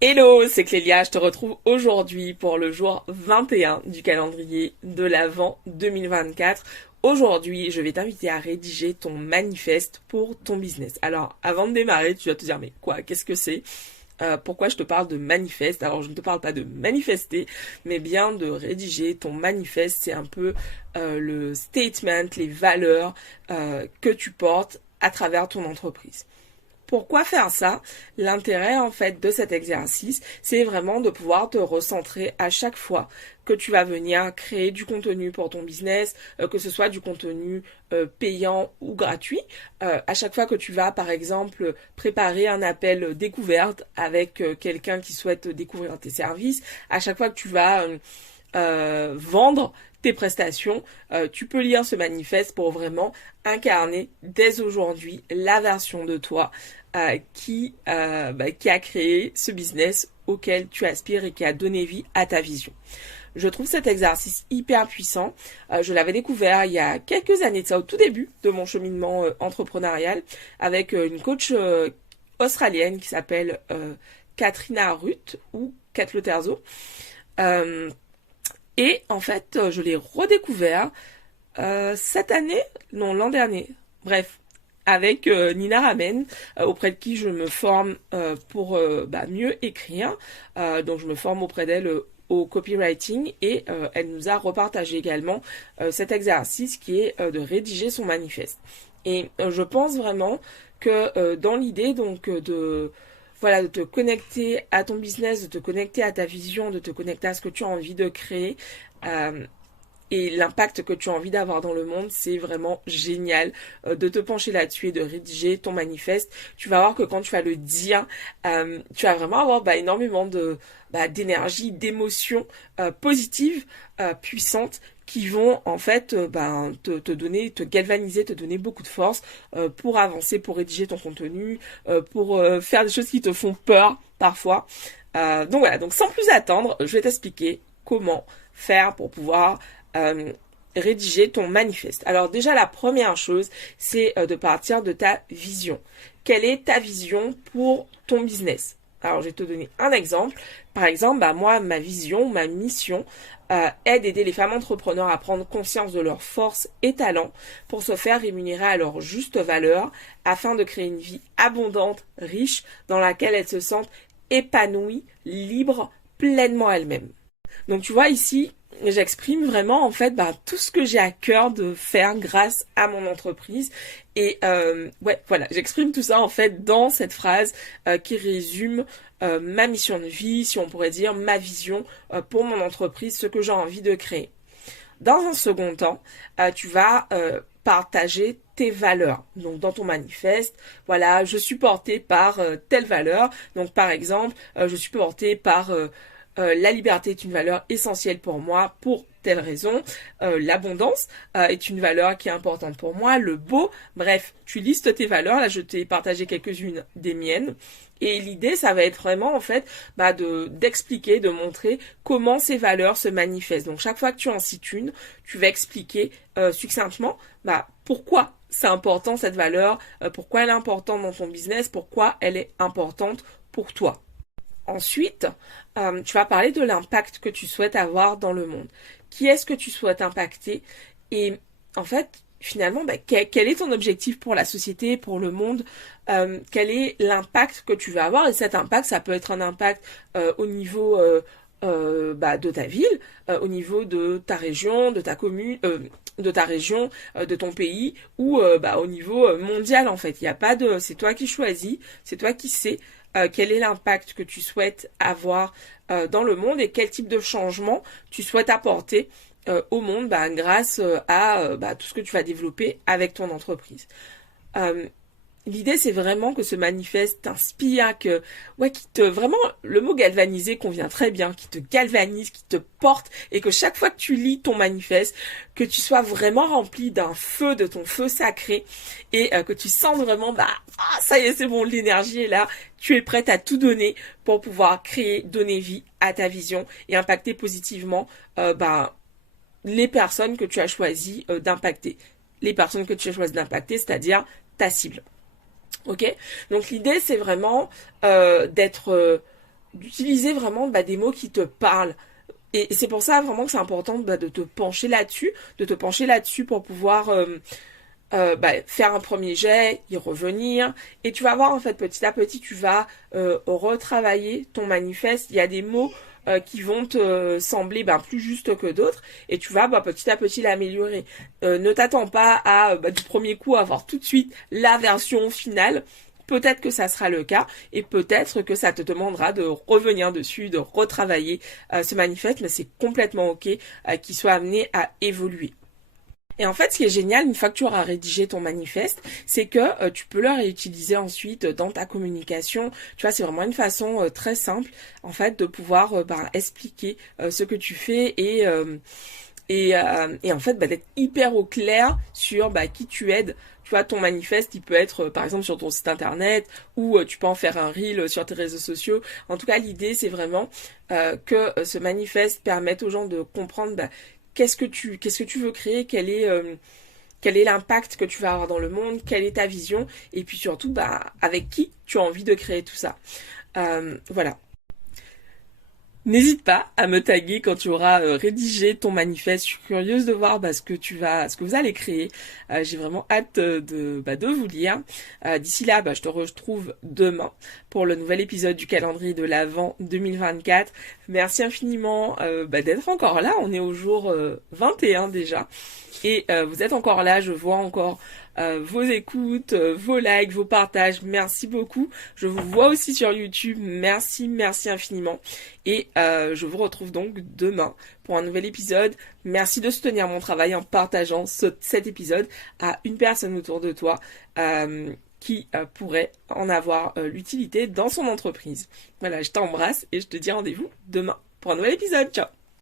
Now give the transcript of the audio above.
Hello, c'est Clélia, je te retrouve aujourd'hui pour le jour 21 du calendrier de l'Avent 2024. Aujourd'hui, je vais t'inviter à rédiger ton manifeste pour ton business. Alors, avant de démarrer, tu vas te dire, mais quoi, qu'est-ce que c'est? Pourquoi je te parle de manifeste? Alors, je ne te parle pas de manifester, mais bien de rédiger ton manifeste. C'est un peu le statement, les valeurs que tu portes à travers ton entreprise. Pourquoi faire ça? L'intérêt en fait de cet exercice, c'est vraiment de pouvoir te recentrer à chaque fois que tu vas venir créer du contenu pour ton business, que ce soit du contenu payant ou gratuit. À chaque fois que tu vas par exemple préparer un appel découverte avec quelqu'un qui souhaite découvrir tes services, à chaque fois que tu vas vendre tes prestations, tu peux lire ce manifeste pour vraiment incarner dès aujourd'hui la version de toi qui a créé ce business auquel tu aspires et qui a donné vie à ta vision. Je trouve cet exercice hyper puissant. Je l'avais découvert il y a quelques années de ça, au tout début de mon cheminement entrepreneurial, avec une coach australienne qui s'appelle Katrina Ruth ou Kat Loterzo. Et en fait, je l'ai redécouvert cette année, non, l'an dernier. Bref, avec Nina Ramen, auprès de qui je me forme pour mieux écrire. Donc je me forme auprès d'elle au copywriting et elle nous a repartagé également cet exercice qui est de rédiger son manifeste. Et je pense vraiment que dans l'idée donc de te connecter à ton business, de te connecter à ta vision, de te connecter à ce que tu as envie de créer, euh, et l'impact que tu as envie d'avoir dans le monde, c'est vraiment génial de te pencher là-dessus et de rédiger ton manifeste. Tu vas voir que quand tu vas le dire, tu vas vraiment avoir énormément d'énergie, d'émotions positives, puissantes qui vont en fait te donner, te galvaniser, te donner beaucoup de force pour avancer, pour rédiger ton contenu, pour faire des choses qui te font peur parfois. Donc voilà, donc sans plus attendre, je vais t'expliquer comment faire pour pouvoir rédiger ton manifeste. Alors déjà la première chose, c'est de partir de ta vision. Quelle est ta vision pour ton business? Alors je vais te donner un exemple. Par exemple, moi, ma vision, ma mission est d'aider les femmes entrepreneurs à prendre conscience de leurs forces et talents pour se faire rémunérer à leur juste valeur afin de créer une vie abondante, riche, dans laquelle elles se sentent épanouies, libres, pleinement elles-mêmes. Donc tu vois ici, j'exprime vraiment en fait tout ce que j'ai à cœur de faire grâce à mon entreprise. Et voilà, j'exprime tout ça en fait dans cette phrase qui résume ma mission de vie, si on pourrait dire ma vision pour mon entreprise, ce que j'ai envie de créer. Dans un second temps, tu vas partager tes valeurs. Donc dans ton manifeste, voilà, je suis porté par telle valeur. Donc par exemple, je suis porté par la liberté est une valeur essentielle pour moi pour telle raison. L'abondance est une valeur qui est importante pour moi. Le beau, bref, tu listes tes valeurs. Là, je t'ai partagé quelques-unes des miennes. Et l'idée, ça va être vraiment en fait d'expliquer, de montrer comment ces valeurs se manifestent. Donc chaque fois que tu en cites une, tu vas expliquer succinctement pourquoi c'est important cette valeur, pourquoi elle est importante dans ton business, pourquoi elle est importante pour toi. Ensuite, tu vas parler de l'impact que tu souhaites avoir dans le monde. Qui est-ce que tu souhaites impacter? Et en fait, finalement, quel est ton objectif pour la société, pour le monde? Quel est l'impact que tu veux avoir? Et cet impact, ça peut être un impact au niveau de ta ville, au niveau de ta région, de ta commune, de ta région, de ton pays, ou au niveau mondial en fait. Il y a pas de, c'est toi qui choisis, c'est toi qui sais quel est l'impact que tu souhaites avoir dans le monde et quel type de changement tu souhaites apporter au monde grâce à tout ce que tu vas développer avec ton entreprise. L'idée, c'est vraiment que ce manifeste t'inspire, vraiment, le mot galvaniser convient très bien, qui te galvanise, qui te porte, et que chaque fois que tu lis ton manifeste, que tu sois vraiment rempli d'un feu, de ton feu sacré, et que tu sens vraiment, ça y est, c'est bon, l'énergie est là, tu es prête à tout donner pour pouvoir créer, donner vie à ta vision et impacter positivement, les personnes que tu as choisi d'impacter. Les personnes que tu as choisi d'impacter, c'est-à-dire ta cible. Ok, donc l'idée c'est vraiment d'être d'utiliser vraiment des mots qui te parlent. Et c'est pour ça vraiment que c'est important de te pencher là-dessus, pour pouvoir faire un premier jet, y revenir, et tu vas voir en fait petit à petit, tu vas retravailler ton manifeste. Il y a des mots qui vont te sembler plus justes que d'autres, et tu vas petit à petit l'améliorer. Ne t'attends pas à du premier coup avoir tout de suite la version finale. Peut-être que ça sera le cas, et peut-être que ça te demandera de revenir dessus, de retravailler ce manifeste, mais c'est complètement ok qu'il soit amené à évoluer. Et en fait, ce qui est génial, une fois que tu auras rédigé ton manifeste, c'est que tu peux le réutiliser ensuite dans ta communication. Tu vois, c'est vraiment une façon très simple, en fait, de pouvoir expliquer ce que tu fais et en fait d'être hyper au clair sur qui tu aides. Tu vois, ton manifeste, il peut être par exemple sur ton site internet, ou tu peux en faire un reel sur tes réseaux sociaux. En tout cas, l'idée, c'est vraiment que ce manifeste permette aux gens de comprendre qu'est-ce que tu veux créer, quel est l'impact que tu vas avoir dans le monde, quelle est ta vision, et puis surtout avec qui tu as envie de créer tout ça. Voilà. N'hésite pas à me taguer quand tu auras rédigé ton manifeste. Je suis curieuse de voir ce que vous allez créer. J'ai vraiment hâte de vous lire. D'ici là, je te retrouve demain pour le nouvel épisode du calendrier de l'Avent 2024. Merci infiniment d'être encore là. On est au jour 21 déjà. Et vous êtes encore là, je vois encore vos écoutes, vos likes, vos partages. Merci beaucoup. Je vous vois aussi sur YouTube. Merci infiniment. Et je vous retrouve donc demain pour un nouvel épisode. Merci de soutenir mon travail en partageant cet épisode à une personne autour de toi qui pourrait en avoir l'utilité dans son entreprise. Voilà, je t'embrasse et je te dis rendez-vous demain pour un nouvel épisode. Ciao!